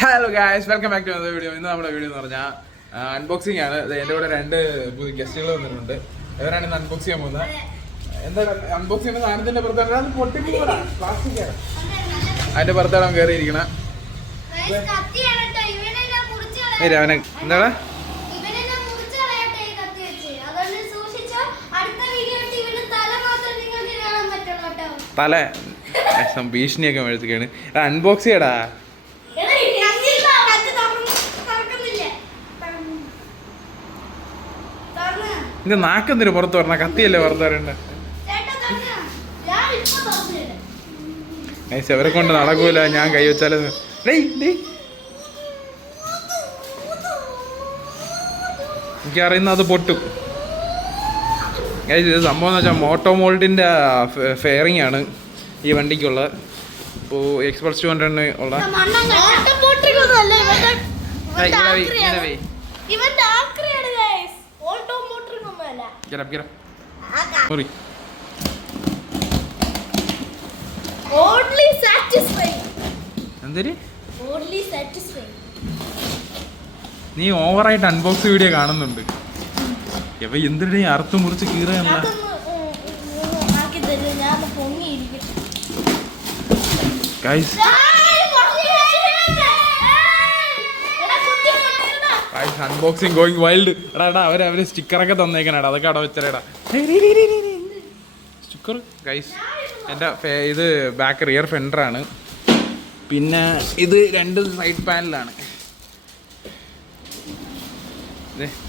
Hello guys, welcome back to another video. ഇന്ന് നമ്മുടെ video എന്ന് പറഞ്ഞാൽ അൺബോക്സിംഗ് ആണ്. എൻ്റെ കൂടെ രണ്ട് പുതിയ ഗസ്റ്റുകൾ വന്നിട്ടുണ്ട്. ഇവരാണ് ഇന്ന് അൺബോക്സ് ചെയ്യാൻ പോകുന്നത്. എന്താ അൺബോക്സ് ചെയ്യുന്ന സാധനത്തിന്റെ പുറത്താണ് പ്ലാസ്റ്റിക് ആണ്. അതിന്റെ പുറത്താണ് കയറിയിരിക്കണം. അവനെ എന്താണ് തല ഭീഷണിയൊക്കെ മേടിച്ചിരിക്കുകയാണ്. അൺബോക്സ് ചെയ്യടാ. ഇത് നാക്കെന്തിന് പുറത്ത് പറഞ്ഞ കത്തിയല്ലേ പുറത്ത് പറയണ്ട. അവരെ കൊണ്ട് നടക്കൂല, ഞാൻ കൈ വെച്ചാലും. എനിക്കറിയുന്ന അത് പൊട്ടും. ഇത് സംഭവം എന്ന് വെച്ചാൽ മോട്ടോമോൾഡിൻ്റെ ഫെയറിംഗ് ആണ് ഈ വണ്ടിക്കുള്ള. ഇപ്പോൾ എക്സ്പ്രസ് 200 ഉള്ള നീ ഓവറായിട്ട് അൺബോക്സ് വീഡിയോ കാണുന്നുണ്ട്. എന്തിനാ അറുത്ത് മുറിച്ച് കീറുകയല്ല. Unboxing going wild. എടാ അവര് സ്റ്റിക്കറൊക്കെ തന്നേക്കണേടാ, അതൊക്കെ അവിടെ വെച്ചേടാ സ്റ്റിക്കർ. ഗൈസ് എൻ്റെ ഇത് ബാക്ക് റിയർ ഫെൻഡറാണ്. പിന്നെ ഇത് രണ്ട് സൈഡ് പാനലാണ്.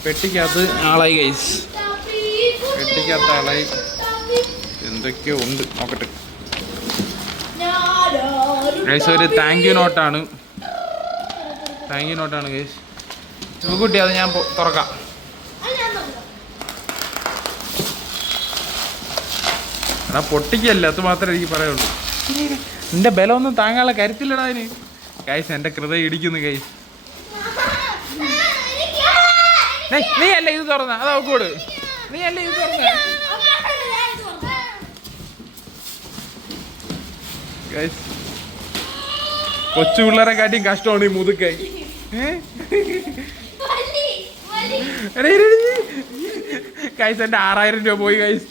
പെട്ടിക്കകത്ത് ആളായി ഗൈസ്, പെട്ടിക്കകത്ത് ആളായി. എന്തൊക്കെയോ ഉണ്ട്, നോക്കട്ടെ ഗൈസ്. ഒരു താങ്ക് യു നോട്ടാണ് ഗൈസ്. കുട്ടി അത് ഞാൻ തുറക്കാം. എടാ പൊട്ടിക്കല്ല, അത് മാത്രമേ എനിക്ക് പറയുള്ളൂ. നിന്റെ ബലമൊന്നും താങ്ങാനുള്ള കരുത്തില്ലടാ അതിന്. ഗൈസ് എൻ്റെ ഹൃദയം ഇടിക്കുന്നു ഗൈസ്. നീ അല്ല ഇത് തുറന്ന, അത് അവക്കോട്. നീ അല്ല ഇത് തുറന്ന ഗൈസ്. കൊച്ചു പിള്ളേരെ കാട്ടിയും കഷ്ടമാണ് ഈ മുതുക്കായി. ഗൈസ് എൻ്റെ 6000 രൂപ പോയി ഗൈസ്.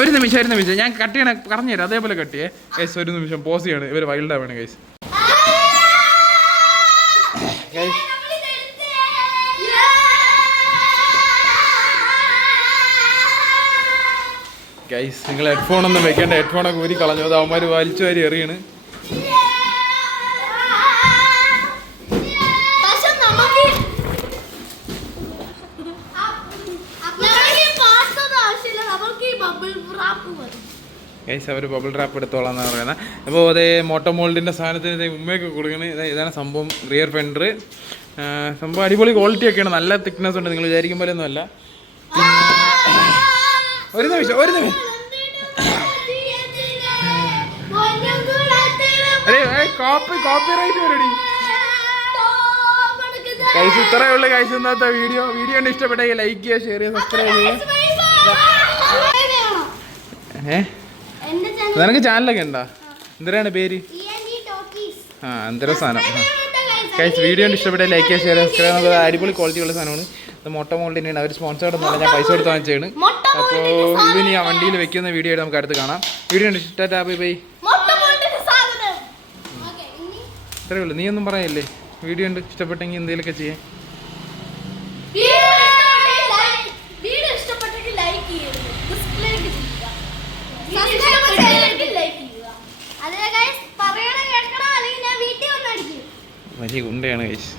ഒരു നിമിഷം ഞാൻ കട്ട് ചെയ്യണ പറഞ്ഞു തരാം, അതേപോലെ കട്ട് ചെയ്യേ ഗൈസ്. ഒരു നിമിഷം പോസ് ചെയ്യാണ്, ഇവർ വൈൽഡ് ആവണം ഗൈസ്. ഗൈസ് നിങ്ങൾ ഹെഡ്ഫോണൊന്നും വെക്കേണ്ട, ഹെഡ്ഫോണൊക്കെ ഊരി കളഞ്ഞു. അത് അവന്മാർ വലിച്ചു വാരി എറിയാണ്. ഗൈസ് അവർ ബബിൾ റാപ്പ് എടുത്തോളാം എന്നാണ് പറയുന്നത്. അപ്പോൾ അതേ മോട്ടോമോൾഡിൻ്റെ സാധനത്തിന് ഉമ്മയൊക്കെ കൊടുക്കുന്നത്. ഇതാണ് സംഭവം, റിയർ ഫെൻഡർ. സംഭവം അടിപൊളി ക്വാളിറ്റി ഒക്കെയാണ്, നല്ല തിക്നെസ് ഉണ്ട്, നിങ്ങൾ വിചാരിക്കും പോലെ ഒന്നും അല്ല. ഒരു നിമിഷം കോപ്പിറൈറ്റ് വരടി ഗൈസ്. ഇത്രയേ ഉള്ളൂ ഗൈസ് ഇന്നത്തെ വീഡിയോ. വീഡിയോ കൊണ്ട് ഇഷ്ടപ്പെട്ടെങ്കിൽ ലൈക്ക് ചെയ്യുക, ഷെയർ ചെയ്യുക, സബ്സ്ക്രൈബ് ചെയ്യുക. നിനക്ക് ചാനലൊക്കെ ഉണ്ടോ? എന്തിനാണ് പേര്? എന്തൊരു സാധനം ഗൈസ്. വീഡിയോ കൊണ്ട് ഇഷ്ടപ്പെട്ട ലൈക്ക് ചെയ്യുക, ഷെയർ ചെയ്യുക, സബ്സ്ക്രൈബ് ചെയ്യുക. അടിപൊളി ക്വാളിറ്റി ഉള്ള സാധനമാണ്. ഇത് മോട്ടോമോൾഡിൻ്റെയാണ്. അവർ സ്പോൺസേർഡ് ഒന്നുമല്ല, ഞാൻ പൈസ കൊടുത്ത് വാങ്ങിച്ചാണ്. അപ്പോൾ ഇതിന് ആ വണ്ടിയിൽ വെക്കുന്ന വീഡിയോ ആയിട്ട് നമുക്ക് അടുത്ത് കാണാം. വീഡിയോ കൊണ്ട് ഇഷ്ടമായിട്ട് ബൈ. ഇത്രയേ ഉള്ളൂ. നീ ഒന്നും പറയല്ലേ? വീഡിയോ ഉണ്ട് ഇഷ്ടപ്പെട്ടെങ്കിൽ എന്തെങ്കിലുമൊക്കെ ചെയ്യാം. വലിയ ഗുണ്ടയാണ് ഗൈസ്.